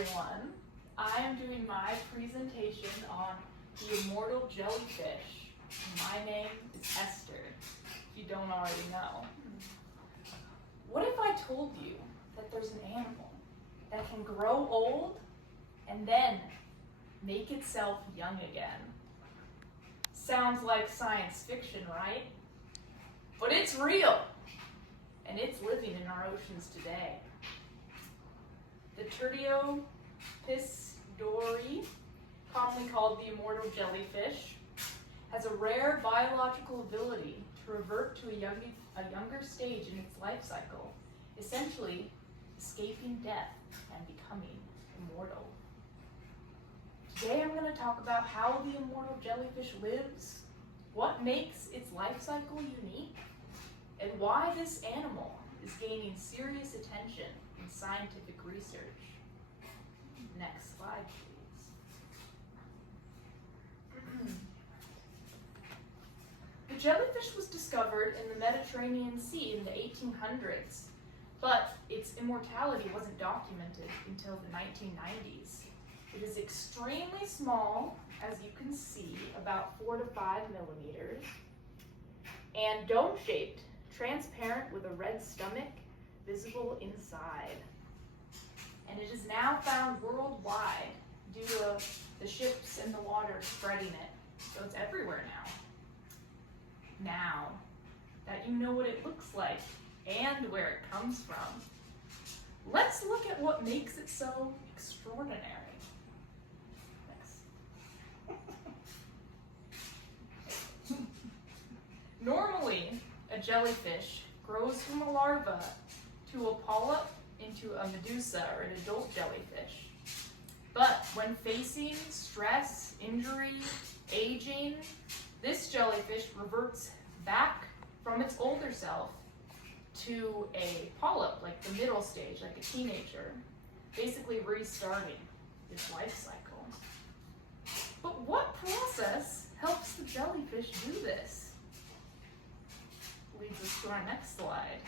everyone. I am doing my presentation on the immortal jellyfish. My name is Esther, if you don't already know. What if I told you that there's an animal that can grow old and then make itself young again? Sounds like science fiction, right? But it's real, and it's living in our oceans today. The Turdopisdori, commonly called the immortal jellyfish, has a rare biological ability to revert to a younger stage in its life cycle, essentially escaping death and becoming immortal. Today I'm going to talk about how the immortal jellyfish lives, what makes its life cycle unique, and why this animal is gaining serious attention in scientific research. Next slide, please. The jellyfish was discovered in the Mediterranean Sea in the 1800s, but its immortality wasn't documented until the 1990s. It is extremely small, as you can see, about 4 to 5 millimeters, and dome-shaped, transparent with a red stomach, visible inside. And it is now found worldwide due to the ships and the water spreading it, so it's everywhere now. Now that you know what it looks like and where it comes from, let's look at what makes it so extraordinary. Normally, a jellyfish grows from a larva to a polyp into a medusa or an adult jellyfish. But when facing stress, injury, aging, this jellyfish reverts back from its older self to a polyp, like the middle stage, like a teenager, basically restarting its life cycle. But what process helps the jellyfish do this? Leads us to our next slide.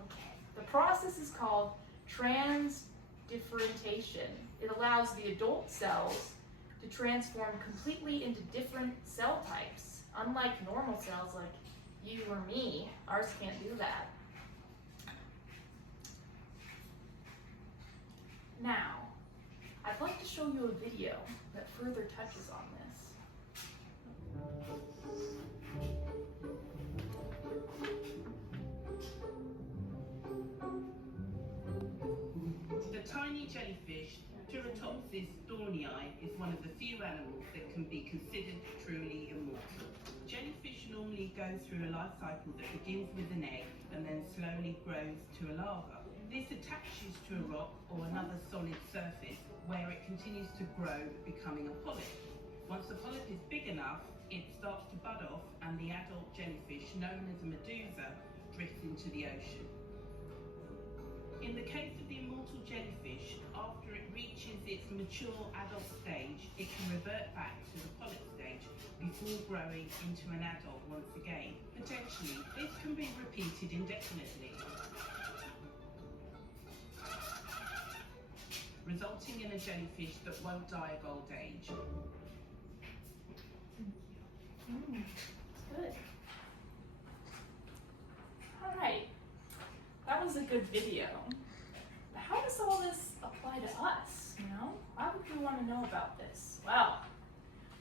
Okay. The process is called transdifferentiation. It allows the adult cells to transform completely into different cell types. Unlike normal cells like you or me, ours can't do that. Now, I'd like to show you a video that further touches on this. The tiny jellyfish, Turritopsis dohrnii, is one of the few animals that can be considered truly immortal. Jellyfish normally go through a life cycle that begins with an egg and then slowly grows to a larva. This attaches to a rock or another solid surface where it continues to grow, becoming a polyp. Once the polyp is big enough, it starts to bud off and the adult jellyfish, known as a medusa, drifts into the ocean. In the case of the immortal jellyfish, after it reaches its mature adult stage, it can revert back to the polyp stage before growing into an adult once again. Potentially, this can be repeated indefinitely, resulting in a jellyfish that won't die of old age. Good. All right. That was a good video. But how does all this apply to us, Why would we want to know about this? Well,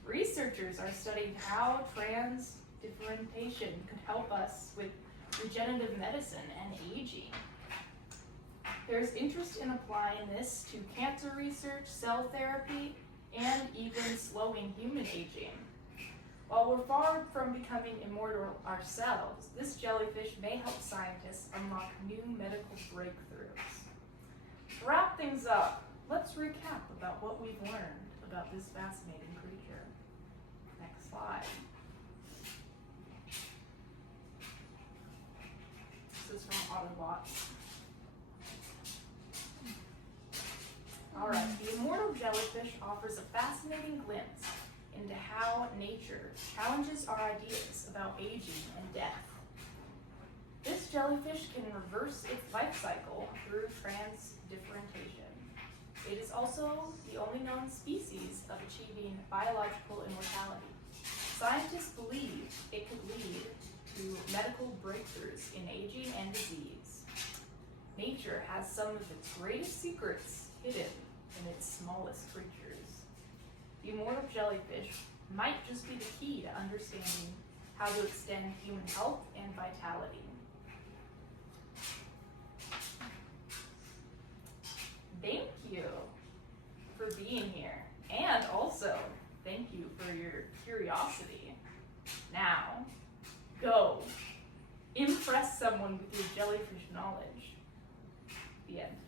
researchers are studying how transdifferentiation could help us with regenerative medicine and aging. There's interest in applying this to cancer research, cell therapy, and even slowing human aging. While we're far from becoming immortal ourselves, this jellyfish may help scientists unlock new medical breakthroughs. To wrap things up, let's recap about what we've learned about this fascinating creature. Next slide. This is from Autobots. All right, the immortal jellyfish offers a fascinating glimpse into how nature challenges our ideas about aging and death. This jellyfish can reverse its life cycle through transdifferentiation. It is also the only known species of achieving biological immortality. Scientists believe it could lead to medical breakthroughs in aging and disease. Nature has some of its greatest secrets hidden in its smallest creatures. The immortal jellyfish might just be the key to understanding how to extend human health and vitality. Thank you for being here, and also thank you for your curiosity. Now, go impress someone with your jellyfish knowledge. The end.